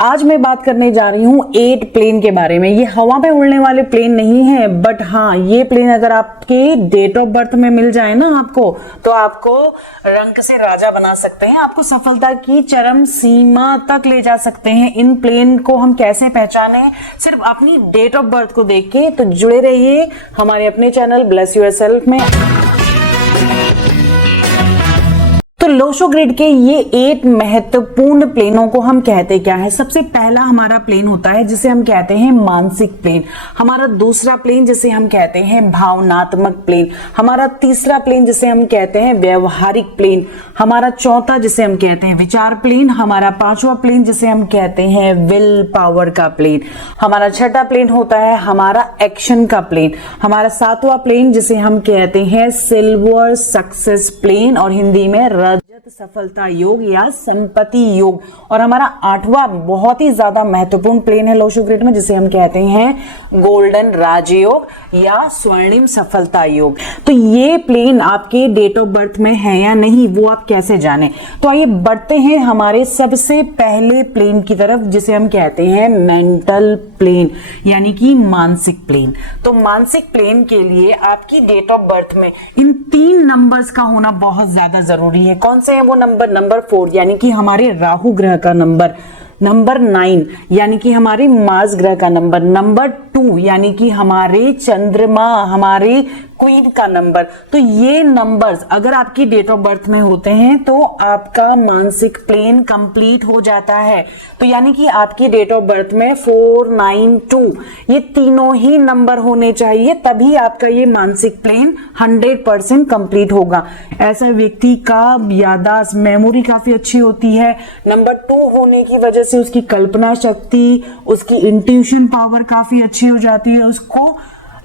आज मैं बात करने जा रही हूँ 8 प्लेन के बारे में। ये हवा में उड़ने वाले प्लेन नहीं है, बट हाँ ये प्लेन अगर आपके डेट ऑफ बर्थ में मिल जाए ना आपको, तो आपको रंक से राजा बना सकते हैं, आपको सफलता की चरम सीमा तक ले जा सकते हैं। इन प्लेन को हम कैसे पहचाने, सिर्फ अपनी डेट ऑफ बर्थ को देख के। तो जुड़े रहिए हमारे अपने चैनल ब्लेस योरसेल्फ में। तो लोशो ग्रिड के ये 8 महत्वपूर्ण प्लेनों को हम कहते क्या है। सबसे पहला हमारा प्लेन होता है जिसे हम कहते हैं मानसिक प्लेन। हमारा दूसरा प्लेन जिसे हम कहते हैं भावनात्मक प्लेन। हमारा तीसरा प्लेन जिसे हम कहते हैं व्यवहारिक प्लेन। हमारा चौथा जिसे हम कहते हैं विचार प्लेन। हमारा पांचवा प्लेन जिसे हम कहते हैं विल पावर का प्लेन। हमारा छठा प्लेन होता है हमारा एक्शन का प्लेन। हमारा सातवां प्लेन जिसे हम कहते हैं सिल्वर सक्सेस प्लेन और हिंदी में रजत सफलता योग या संपत्ति योग। और हमारा आठवां बहुत ही ज्यादा महत्वपूर्ण प्लेन है लोशो ग्रिड में जिसे हम कहते हैं गोल्डन राजयोग या स्वर्णिम सफलता योग। तो ये प्लेन आपके डेट ऑफ बर्थ में है या नहीं वो आप कैसे जाने। तो आइए बढ़ते हैं हमारे सबसे पहले प्लेन की तरफ जिसे हम कहते हैं मेंटल प्लेन यानी कि मानसिक प्लेन। तो मानसिक प्लेन के लिए आपकी डेट ऑफ बर्थ में इन 3 नंबर्स का होना बहुत ज्यादा जरूरी है। कौन से है वो नंबर 4 यानी कि हमारे राहु ग्रह का नंबर 9 यानी कि हमारे मार्स ग्रह का नंबर 2 यानी कि हमारे चंद्रमा हमारे क्वीन का नंबर। तो ये नंबर्स अगर आपकी डेट ऑफ बर्थ में होते हैं तो आपका मानसिक प्लेन कंप्लीट हो जाता है। तो यानी कि आपकी डेट ऑफ बर्थ में 4, 9, 2 ये तीनों ही नंबर होने चाहिए, तभी आपका ये मानसिक प्लेन 100% कंप्लीट होगा। ऐसा व्यक्ति का याददाश्त मेमोरी काफी अच्छी होती है। नंबर 2 होने की वजह से उसकी कल्पना शक्ति, उसकी इंट्यूशन पावर काफी अच्छी हो जाती है। उसको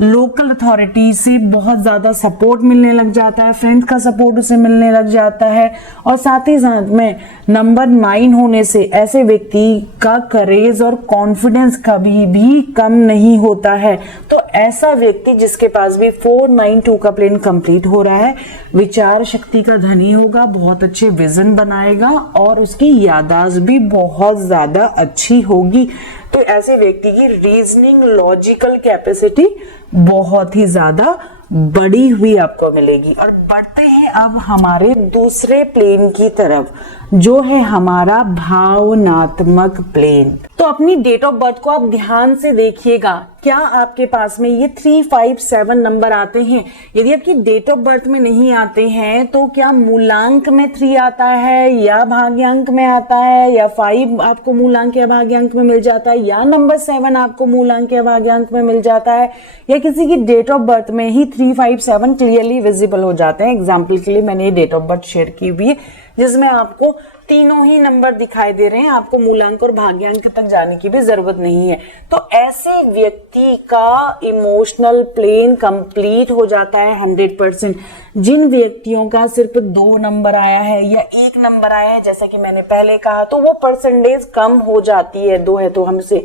लोकल अथॉरिटी से बहुत ज्यादा सपोर्ट मिलने लग जाता है, फ्रेंड्स का सपोर्ट उसे मिलने लग जाता है। और साथ ही साथ में नंबर 9 होने से ऐसे व्यक्ति का करेज और कॉन्फिडेंस कभी भी कम नहीं होता है। तो ऐसा व्यक्ति जिसके पास भी 4, 9, 2 का प्लेन कंप्लीट हो रहा है विचार शक्ति का धनी होगा, बहुत अच्छे विजन बनाएगा और उसकी याददाश्त भी बहुत ज्यादा अच्छी होगी। तो ऐसे व्यक्ति की रीजनिंग लॉजिकल कैपेसिटी बहुत ही ज्यादा बड़ी हुई आपको मिलेगी। और बढ़ते हैं अब हमारे दूसरे प्लेन की तरफ जो है हमारा भावनात्मक प्लेन। तो अपनी डेट ऑफ बर्थ को आप ध्यान से देखिएगा, क्या आपके पास में ये 3, 5, 7 नंबर आते हैं। यदि आपकी डेट ऑफ बर्थ में नहीं आते हैं तो क्या मूलांक में 3 आता है या भाग्यांक में आता है, या 5 आपको मूलांक या भाग्यांक में मिल जाता है, या नंबर 7 आपको मूलांक या भाग्यांक में मिल जाता है, या किसी की डेट ऑफ बर्थ में ही 3, 5, 7 क्लियरली विजिबल हो जाते हैं। एग्जाम्पल के लिए मैंने ये डेट ऑफ बर्थ शेयर की हुई है जिसमें आपको तीनों ही नंबर दिखाई दे रहे हैं, आपको मूलांक और भाग्यांक तक जाने की भी जरूरत नहीं है। तो ऐसे व्यक्ति का इमोशनल प्लेन कंप्लीट हो जाता है 100%। जिन व्यक्तियों का सिर्फ 2 नंबर आया है या 1 नंबर आया है, जैसा कि मैंने पहले कहा, तो वो परसेंटेज कम हो जाती है। 2 है तो हम इसे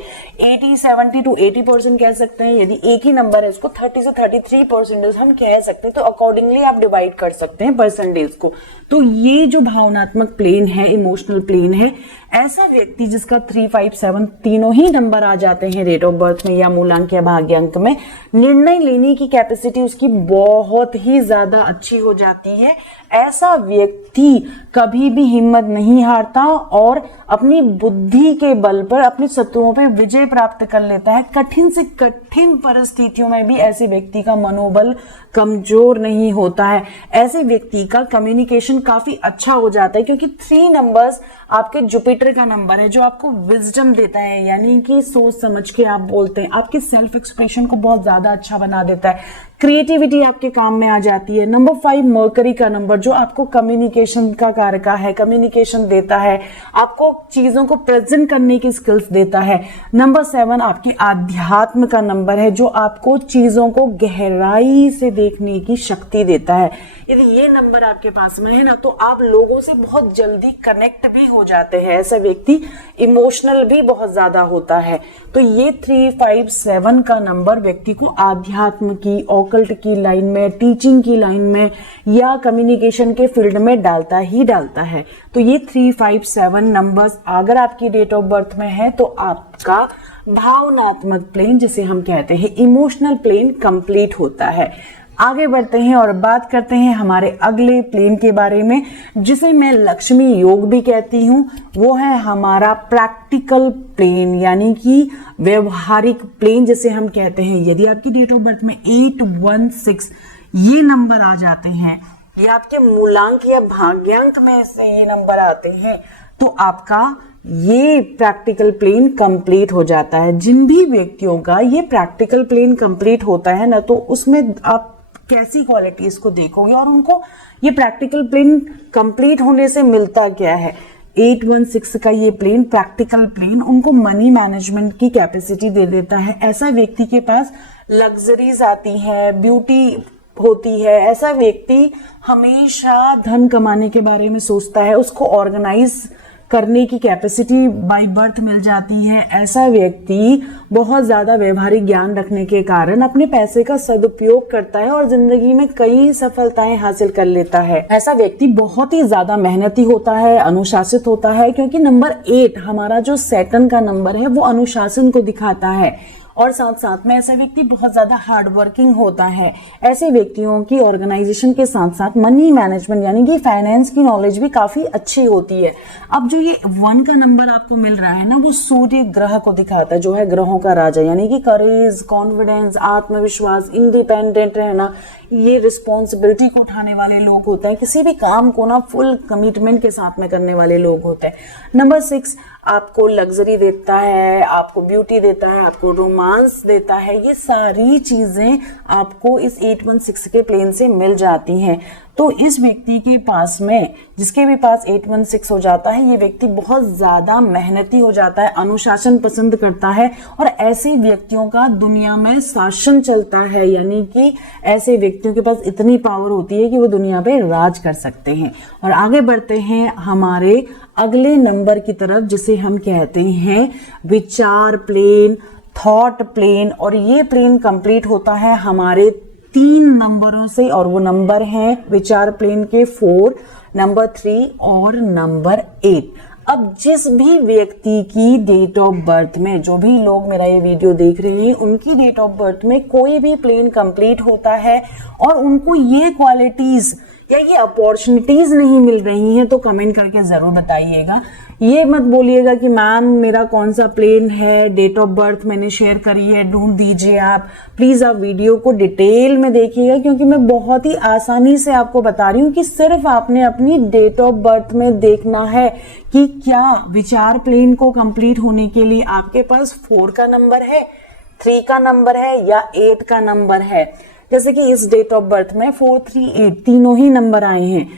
80, 70 to 80% कह सकते हैं। यदि एक ही नंबर है उसको 30 से 33% हम कह सकते हैं। तो अकॉर्डिंगली आप डिवाइड कर सकते हैं परसेंटेज को। तो ये जो भावनात्मक प्लेन है, इमोशनल प्लेन है, ऐसा व्यक्ति जिसका 3, 5, 7 तीनों ही नंबर आ जाते हैं डेट ऑफ बर्थ में या मूलांक या भाग्यांक में, निर्णय लेने की कैपेसिटी उसकी बहुत ही ज्यादा अच्छी हो जाती है। ऐसा व्यक्ति कभी भी हिम्मत नहीं हारता और अपनी बुद्धि के बल पर अपने शत्रुओं पर विजय प्राप्त कर लेता है। कठिन से कठिन परिस्थितियों में भी ऐसे व्यक्ति का मनोबल कमजोर नहीं होता है। ऐसे व्यक्ति का कम्युनिकेशन काफी अच्छा हो जाता है क्योंकि 3 नंबर्स आपके जुपिटर का नंबर है जो आपको विजडम देता है, यानी कि सोच समझ के आप बोलते हैं, आपके सेल्फ एक्सप्रेशन को बहुत ज्यादा अच्छा बना देता है, क्रिएटिविटी आपके काम में आ जाती है। नंबर 5 मरकरी का नंबर जो आपको कम्युनिकेशन का कारक है, कम्युनिकेशन देता है, आपको चीजों को प्रेजेंट करने की स्किल्स देता है। नंबर 7 आपके आध्यात्म का नंबर है जो आपको चीजों को गहराई से देखने की शक्ति देता है। यदि ये नंबर आपके पास में है ना तो आप लोगों से बहुत जल्दी कनेक्ट भी हो जाते हैं। ऐसा व्यक्ति इमोशनल भी बहुत ज्यादा होता है। तो ये 3, 5, 7 का नंबर व्यक्ति को आध्यात्म की और ऑकल्ट की लाइन में, टीचिंग की लाइन में या कम्युनिकेशन के फील्ड में डालता ही डालता है। तो ये 3, 5, 7 नंबर्स अगर आपकी डेट ऑफ बर्थ में है तो आपका भावनात्मक प्लेन, जिसे हम कहते हैं इमोशनल प्लेन, कंप्लीट होता है। आगे बढ़ते हैं और बात करते हैं हमारे अगले प्लेन के बारे में, जिसे मैं लक्ष्मी योग भी कहती हूँ। वो है हमारा प्रैक्टिकल प्लेन, यानी कि व्यवहारिक प्लेन जिसे हम कहते हैं। यदि आपकी डेट ऑफ बर्थ में 8, 1, 6 ये नंबर आ जाते हैं या आपके मूलांक या भाग्यांक में से ये नंबर आते हैं तो आपका ये प्रैक्टिकल प्लेन कंप्लीट हो जाता है। जिन भी व्यक्तियों का ये प्रैक्टिकल प्लेन कंप्लीट होता है ना, तो उसमें आप कैसी क्वालिटीज को देखोगे और उनको ये प्रैक्टिकल प्लेन कंप्लीट होने से मिलता क्या है। 8, 1, 6 का ये प्लेन, प्रैक्टिकल प्लेन, उनको मनी मैनेजमेंट की कैपेसिटी दे देता है। ऐसा व्यक्ति के पास लग्जरीज आती है, ब्यूटी होती है। ऐसा व्यक्ति हमेशा धन कमाने के बारे में सोचता है, उसको ऑर्गेनाइज करने की कैपेसिटी बाय बर्थ मिल जाती है। ऐसा व्यक्ति बहुत ज्यादा व्यवहारिक ज्ञान रखने के कारण अपने पैसे का सदुपयोग करता है और जिंदगी में कई सफलताएं हासिल कर लेता है। ऐसा व्यक्ति बहुत ही ज्यादा मेहनती होता है, अनुशासित होता है, क्योंकि नंबर 8 हमारा जो सैटर्न का नंबर है वो अनुशासन को दिखाता है। और साथ साथ में ऐसा व्यक्ति बहुत ज्यादा हार्ड वर्किंग होता है। ऐसे व्यक्तियों की ऑर्गेनाइजेशन के साथ साथ मनी मैनेजमेंट यानी कि फाइनेंस की नॉलेज भी काफी अच्छी होती है। अब जो ये 1 का नंबर आपको मिल रहा है ना, वो सूर्य ग्रह को दिखाता है, जो है ग्रहों का राजा, यानी कि करेज, कॉन्फिडेंस, आत्मविश्वास, इंडिपेंडेंट रहना, ये रिस्पॉन्सिबिलिटी को उठाने वाले लोग होते हैं। किसी भी काम को ना फुल कमिटमेंट के साथ में करने वाले लोग होते हैं। नंबर 6 आपको लग्जरी देता है, आपको ब्यूटी देता है, आपको रोमांस देता है। ये सारी चीजें आपको इस 816 के प्लेन से मिल जाती हैं। तो इस व्यक्ति के पास में, जिसके भी पास 816 हो जाता है, ये व्यक्ति बहुत ज्यादा मेहनती हो जाता है, अनुशासन पसंद करता है और ऐसे व्यक्तियों का दुनिया में शासन चलता है। यानी कि ऐसे व्यक्तियों के पास इतनी पावर होती है कि वो दुनिया पे राज कर सकते हैं। और आगे बढ़ते हैं हमारे अगले नंबर की तरफ, जिसे हम कहते हैं विचार प्लेन, थॉट प्लेन। और ये प्लेन कंप्लीट होता है हमारे 3 नंबरों से, और वो नंबर हैं विचार प्लेन के 4, नंबर 3 और नंबर 8। अब जिस भी व्यक्ति की डेट ऑफ बर्थ में, जो भी लोग मेरा ये वीडियो देख रहे हैं, उनकी डेट ऑफ बर्थ में कोई भी प्लेन कंप्लीट होता है और उनको ये क्वालिटीज या ये अपॉर्चुनिटीज नहीं मिल रही हैं, तो कमेंट करके जरूर बताइएगा। ये मत बोलिएगा कि मैम मेरा कौन सा प्लेन है, डेट ऑफ बर्थ मैंने शेयर करी है, ढूंढ दीजिए आप। प्लीज आप वीडियो को डिटेल में देखिएगा, क्योंकि मैं बहुत ही आसानी से आपको बता रही हूँ कि सिर्फ आपने अपनी डेट ऑफ बर्थ में देखना है कि क्या विचार प्लेन को कंप्लीट होने के लिए आपके पास 4 का नंबर है, 3 का नंबर है या 8 का नंबर है। जैसे कि इस डेट ऑफ बर्थ में 4, 3, 8 तीनों ही नंबर आए हैं।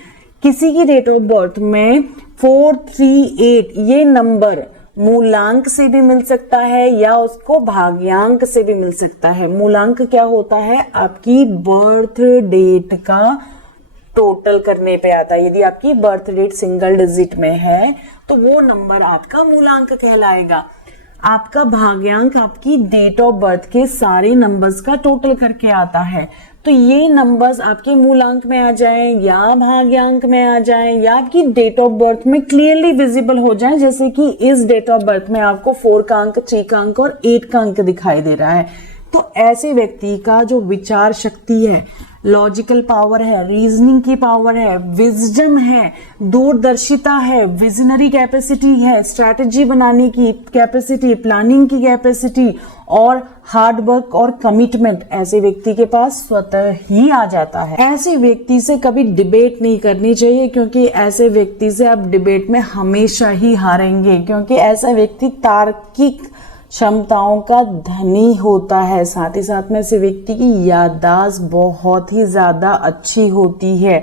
किसी की डेट ऑफ बर्थ में 4, 3, 8 ये नंबर मूलांक से भी मिल सकता है या उसको भाग्यांक से भी मिल सकता है। मूलांक क्या होता है, आपकी बर्थ डेट का टोटल करने पे आता है। यदि आपकी बर्थ डेट सिंगल डिजिट में है तो वो नंबर आपका मूलांक कहलाएगा। आपका भाग्यांक आपकी डेट ऑफ बर्थ के सारे नंबर्स का टोटल करके आता है। तो ये नंबर्स आपके मूलांक में आ जाएं या भाग्यांक में आ जाएं या आपकी डेट ऑफ बर्थ में क्लियरली विजिबल हो जाएं, जैसे कि इस डेट ऑफ बर्थ में आपको 4 का अंक, 3 का अंक और 8 का अंक दिखाई दे रहा है। तो ऐसे व्यक्ति का जो विचार शक्ति है, लॉजिकल पावर है, रीजनिंग की पावर है, विजडम है, दूरदर्शिता है, विजनरी कैपेसिटी है, स्ट्रैटेजी बनाने की कैपेसिटी, प्लानिंग की कैपेसिटी और हार्ड वर्क और कमिटमेंट ऐसे व्यक्ति के पास स्वतः ही आ जाता है। ऐसे व्यक्ति से कभी डिबेट नहीं करनी चाहिए, क्योंकि ऐसे व्यक्ति से आप डिबेट में हमेशा ही हारेंगे, क्योंकि ऐसा व्यक्ति तार्किक क्षमताओं का धनी होता है। साथ ही साथ में ऐसे व्यक्ति की याददाश्त बहुत ही ज्यादा अच्छी होती है।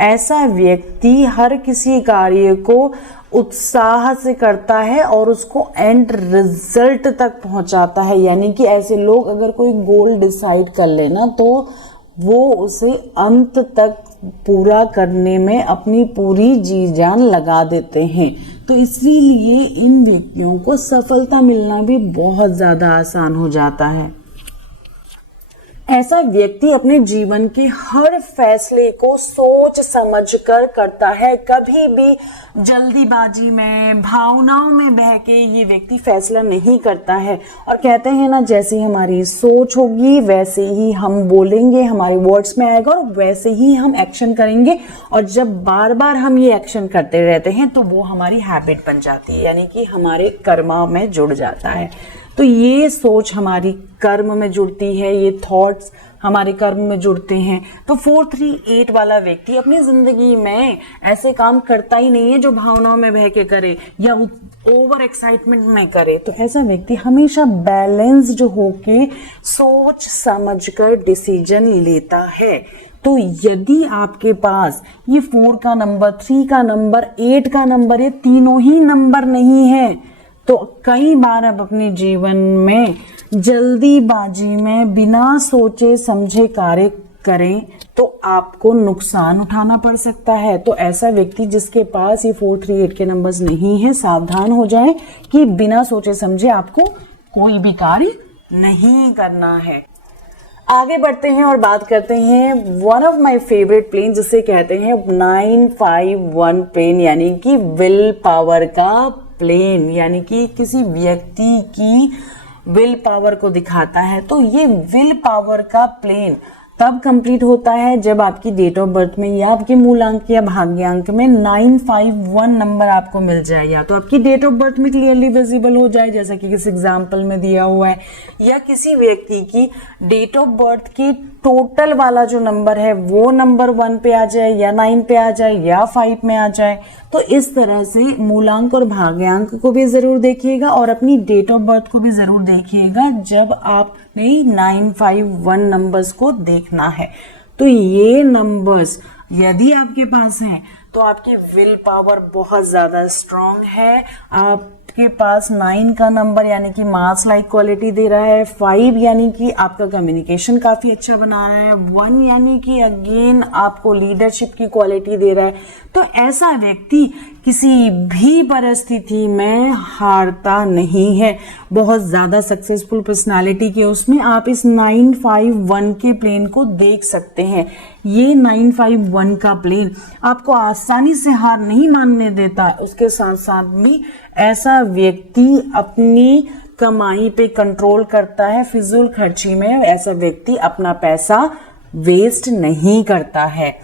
ऐसा व्यक्ति हर किसी कार्य को उत्साह से करता है और उसको एंड रिजल्ट तक पहुंचाता है। यानी कि ऐसे लोग अगर कोई गोल डिसाइड कर लेना तो वो उसे अंत तक पूरा करने में अपनी पूरी जी जान लगा देते हैं। तो इसीलिए इन व्यक्तियों को सफलता मिलना भी बहुत ज्यादा आसान हो जाता है। ऐसा व्यक्ति अपने जीवन के हर फैसले को सोच समझकर करता है, कभी भी जल्दीबाजी में, भावनाओं में बह के ये व्यक्ति फैसला नहीं करता है। और कहते हैं ना, जैसी हमारी सोच होगी वैसे ही हम बोलेंगे, हमारे वर्ड्स में आएगा और वैसे ही हम एक्शन करेंगे। और जब बार बार हम ये एक्शन करते रहते हैं तो वो हमारी हैबिट बन जाती है, यानी कि हमारे कर्मा में जुड़ जाता है। तो ये सोच हमारी कर्म में जुड़ती है, ये थॉट्स हमारे कर्म में जुड़ते हैं। तो 438 वाला व्यक्ति अपनी जिंदगी में ऐसे काम करता ही नहीं है जो भावनाओं में बह के करे या ओवर एक्साइटमेंट में करे। तो ऐसा व्यक्ति हमेशा बैलेंस जो होके सोच समझकर डिसीजन लेता है। तो यदि आपके पास ये 4 का नंबर, 3 का नंबर, 8 का नंबर, ये तीनों ही नंबर नहीं है, तो कई बार आप अपने जीवन में जल्दीबाजी में बिना सोचे समझे कार्य करें तो आपको नुकसान उठाना पड़ सकता है। तो ऐसा व्यक्ति जिसके पास ये 438 के नंबर्स नहीं है, सावधान हो जाए कि बिना सोचे समझे आपको कोई भी कार्य नहीं करना है। आगे बढ़ते हैं और बात करते हैं one of my favourite plane, जिसे कहते हैं 951 प्लेन, यानी कि विल पावर का प्लेन, यानी कि किसी व्यक्ति की विल पावर को दिखाता है। तो ये विल पावर का प्लेन तब कंप्लीट होता है जब आपकी डेट ऑफ बर्थ में या आपके मूलांक या भाग्यांक में 951 नंबर आपको मिल जाए, या तो आपकी डेट ऑफ बर्थ में क्लियरली विजिबल हो जाए जैसा कि किस एग्जाम्पल में दिया हुआ है, या किसी व्यक्ति की डेट ऑफ बर्थ की टोटल वाला जो नंबर है वो नंबर 1 पे आ जाए या 9 पे आ जाए या 5 में आ जाए। तो इस तरह से मूलांक और भाग्यांक को भी जरूर देखिएगा और अपनी डेट ऑफ बर्थ को भी जरूर देखिएगा जब आपने 951 नंबर्स को देखना है। तो ये नंबर्स यदि आपके पास हैं तो आपकी विल पावर बहुत ज्यादा स्ट्रांग है। आपके पास 9 का नंबर यानी कि मास लाइक क्वालिटी दे रहा है, 5 यानी कि आपका कम्युनिकेशन काफी अच्छा बना रहा है, 1 यानी कि अगेन आपको लीडरशिप की क्वालिटी दे रहा है। तो ऐसा व्यक्ति किसी भी परिस्थिति में हारता नहीं है, बहुत ज्यादा सक्सेसफुल पर्सनालिटी के उसमें आप इस 951 के प्लेन को देख सकते हैं। ये 951 का प्लेन आपको आसानी से हार नहीं मानने देता है। उसके साथ साथ भी ऐसा व्यक्ति अपनी कमाई पे कंट्रोल करता है, फिजूल खर्ची में ऐसा व्यक्ति अपना पैसा वेस्ट नहीं करता है।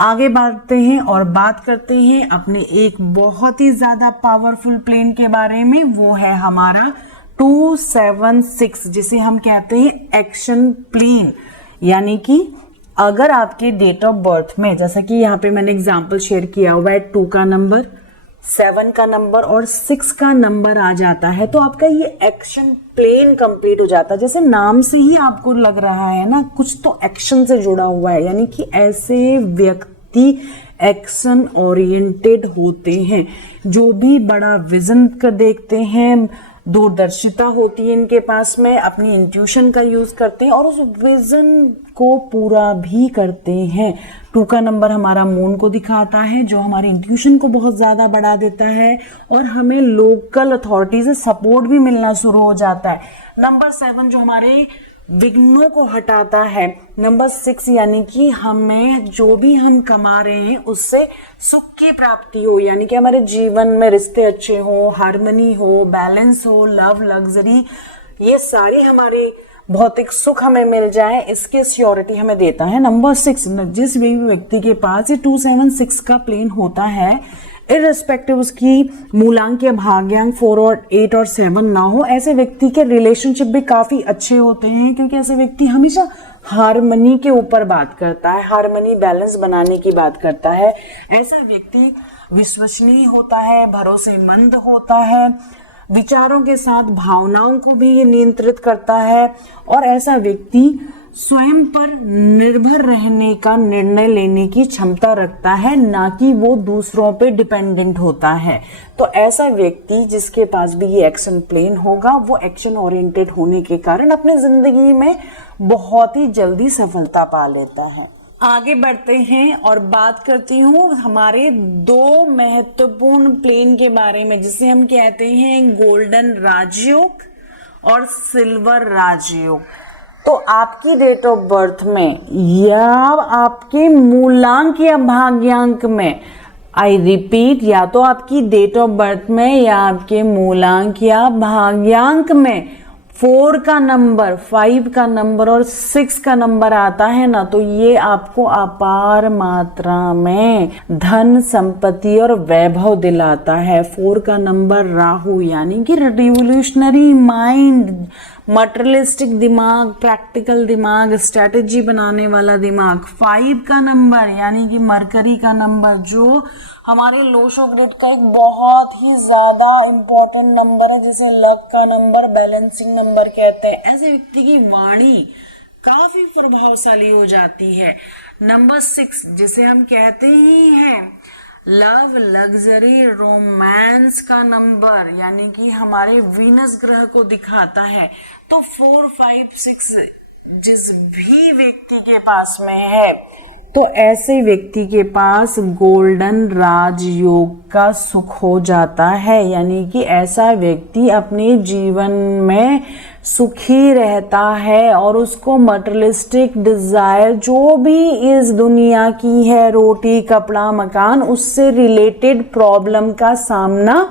आगे बढ़ते हैं और बात करते हैं अपने एक बहुत ही ज्यादा पावरफुल प्लेन के बारे में, वो है हमारा 276, जिसे हम कहते हैं एक्शन प्लेन। यानी कि अगर आपके डेट ऑफ बर्थ में, जैसा कि यहाँ पे मैंने एग्जांपल शेयर किया हुआ है, 2 का नंबर, 7 का नंबर और 6 का नंबर आ जाता है तो आपका ये एक्शन प्लेन कंप्लीट हो जाता है। जैसे नाम से ही आपको लग रहा है ना, कुछ तो एक्शन से जुड़ा हुआ है, यानी कि ऐसे व्यक्ति एक्शन ओरिएंटेड होते हैं, जो भी बड़ा विजन कर देखते हैं, दूरदर्शिता होती है इनके पास में, अपनी इंट्यूशन का यूज करते हैं और उस विजन को पूरा भी करते हैं। 2 का नंबर हमारा मून को दिखाता है, जो हमारी इंट्यूशन को बहुत ज्यादा बढ़ा देता है और हमें लोकल अथॉरिटी से सपोर्ट भी मिलना शुरू हो जाता है। नंबर 7 जो हमारे विघ्नों को हटाता है। नंबर 6 यानी कि हमें जो भी हम कमा रहे हैं उससे सुख की प्राप्ति हो, यानी कि हमारे जीवन में रिश्ते अच्छे हो, हार्मनी हो, बैलेंस हो, लव, लग्जरी, ये सारे हमारे भौतिक सुख हमें मिल जाए, इसकी श्योरिटी हमें देता है नंबर 6। जिस भी व्यक्ति के पास ये 276 का प्लेन होता है, इररिस्पेक्टिव उसकी मूलांक या भाग्यांक 4 और 8 और 7 ना हो, ऐसे व्यक्ति के रिलेशनशिप भी काफी अच्छे होते हैं, क्योंकि ऐसे व्यक्ति हमेशा हार्मनी के ऊपर बात करता है, हार्मनी बैलेंस बनाने की बात करता है। ऐसा व्यक्ति विश्वसनीय होता है, भरोसेमंद होता है, विचारों के साथ भावनाओं को भी ये नियंत्रित करता है और ऐसा व्यक्ति स्वयं पर निर्भर रहने का निर्णय लेने की क्षमता रखता है, ना कि वो दूसरों पे डिपेंडेंट होता है। तो ऐसा व्यक्ति जिसके पास भी ये एक्शन प्लेन होगा, वो एक्शन ओरिएंटेड होने के कारण अपने जिंदगी में बहुत ही जल्दी सफलता पा लेता है। आगे बढ़ते हैं और बात करती हूँ हमारे 2 महत्वपूर्ण प्लेन के बारे में, जिसे हम कहते हैं गोल्डन राजयोग और सिल्वर राजयोग। तो आपकी डेट ऑफ बर्थ में या आपके मूलांक या भाग्यांक में, आई रिपीट, या तो आपकी डेट ऑफ बर्थ में या आपके मूलांक या भाग्यांक में 4 का नंबर, 5 का नंबर और 6 का नंबर आता है ना, तो ये आपको अपार मात्रा में धन, संपत्ति और वैभव दिलाता है। 4 का नंबर राहु, यानी कि रिवोल्यूशनरी माइंड, मटेरियलिस्टिक दिमाग, प्रैक्टिकल दिमाग, स्ट्रैटेजी बनाने वाला दिमाग। 5 का नंबर यानी कि मरकरी का नंबर, जो हमारे लोशो ग्रिड का एक बहुत ही ज्यादा इंपॉर्टेंट नंबर है, जिसे लक का नंबर, बैलेंसिंग नंबर कहते हैं। ऐसे व्यक्ति की वाणी काफी प्रभावशाली हो जाती है। नंबर 6 जिसे हम कहते ही हैं लव, लग्जरी, रोमांस का नंबर, यानी कि हमारे वीनस ग्रह को दिखाता है। तो 4, 5, 6 जिस भी व्यक्ति के पास में है, तो ऐसे व्यक्ति के पास गोल्डन राजयोग का सुख हो जाता है, यानी कि ऐसा व्यक्ति अपने जीवन में सुखी रहता है और उसको मटेरियलिस्टिक डिजायर जो भी इस दुनिया की है, रोटी, कपड़ा, मकान, उससे रिलेटेड प्रॉब्लम का सामना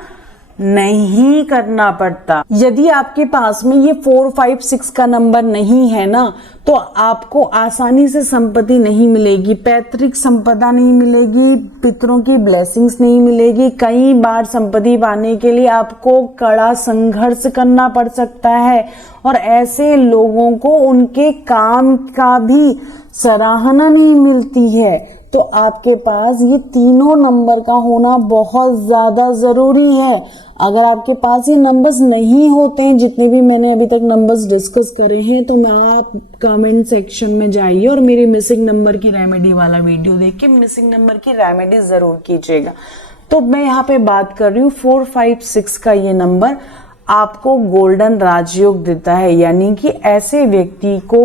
नहीं करना पड़ता। यदि आपके पास में ये 4, 5, 6 का नंबर नहीं है ना, तो आपको आसानी से संपत्ति नहीं मिलेगी, पैतृक संपदा नहीं मिलेगी, पितरों की ब्लेसिंग्स नहीं मिलेगी। कई बार संपत्ति पाने के लिए आपको कड़ा संघर्ष करना पड़ सकता है और ऐसे लोगों को उनके काम का भी सराहना नहीं मिलती है। तो आपके पास ये तीनों नंबर का होना बहुत ज्यादा जरूरी है। अगर आपके पास ये नंबर्स नहीं होते हैं, जितने भी मैंने अभी तक नंबर्स डिस्कस करे हैं, तो आप कमेंट सेक्शन में जाइए और मेरे मिसिंग नंबर की रेमेडी वाला वीडियो देख के मिसिंग नंबर की रेमेडी जरूर कीजिएगा। तो मैं यहाँ पे बात कर रही हूँ 4, 5, 6 का ये नंबर आपको गोल्डन राजयोग देता है, यानी कि ऐसे व्यक्ति को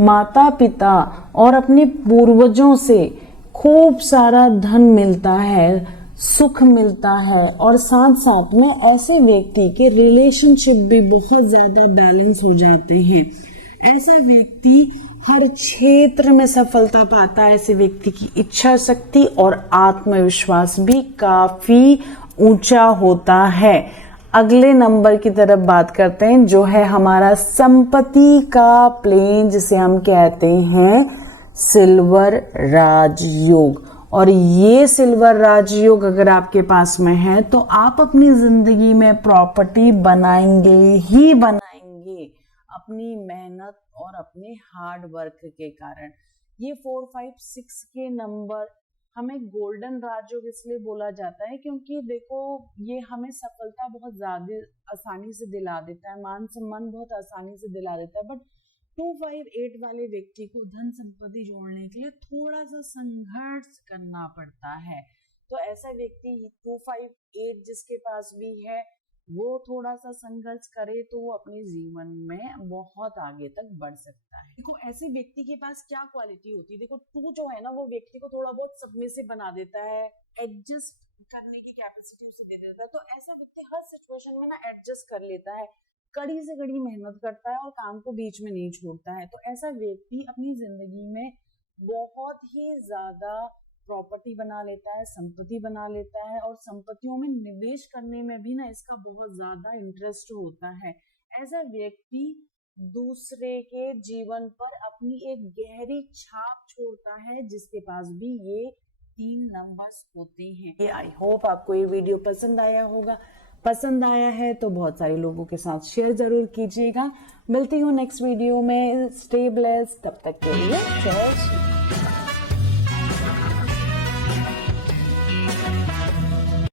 माता पिता और अपने पूर्वजों से खूब सारा धन मिलता है, सुख मिलता है, और साथ साथ में ऐसे व्यक्ति के रिलेशनशिप भी बहुत ज्यादा बैलेंस हो जाते हैं। ऐसा व्यक्ति हर क्षेत्र में सफलता पाता है। ऐसे व्यक्ति की इच्छा शक्ति और आत्मविश्वास भी काफी ऊंचा होता है। अगले नंबर की तरफ बात करते हैं, जो है हमारा संपत्ति का प्लेन, जिसे हम कहते हैं सिल्वर राजयोग। और ये सिल्वर राजयोग अगर आपके पास में है, तो आप अपनी जिंदगी में प्रॉपर्टी बनाएंगे ही बनाएंगे, अपनी मेहनत और अपने हार्ड वर्क के कारण। ये 4, 5, 6 के नंबर हमें गोल्डन राजयोग इसलिए बोला जाता है क्योंकि देखो, ये हमें सफलता बहुत ज्यादा आसानी से दिला देता है, मान सम्मान बहुत आसानी से दिला देता है। बट 2, 5, 8 वाले व्यक्ति को धन संपत्ति जोड़ने के लिए थोड़ा सा संघर्ष करना पड़ता है। तो ऐसा व्यक्ति 2, 5, 8 जिसके पास भी है, वो थोड़ा सा संघर्ष करे तो वो अपने जीवन में बहुत आगे तक बढ़ सकता है। देखो, ऐसे व्यक्ति के पास क्या क्वालिटी होती है, देखो 2 जो है ना, वो व्यक्ति को थोड़ा बहुत सबमिसिव बना देता है, एडजस्ट करने की कैपेसिटी उसे दे देता है। तो ऐसा व्यक्ति हर सिचुएशन में ना एडजस्ट कर लेता है, कड़ी से कड़ी मेहनत करता है और काम को बीच में नहीं छोड़ता है। तो ऐसा व्यक्ति अपनी जिंदगी में बहुत ही ज्यादा प्रॉपर्टी बना लेता है, संपत्ति बना लेता है, और संपत्तियों में निवेश करने में भी ना इसका बहुत ज्यादा इंटरेस्ट होता है। ऐसा व्यक्ति दूसरे के जीवन पर अपनी एक गहरी छाप छोड़ता है, जिसके पास भी ये 3 नंबर्स होते हैं। आई होप आपको ये वीडियो पसंद आया होगा। पसंद आया है तो बहुत सारे लोगों के साथ शेयर जरूर कीजिएगा। मिलती हूँ नेक्स्ट वीडियो में। स्टे ब्लेस्ड, तब तक के लिए जय श्री कृष्ण।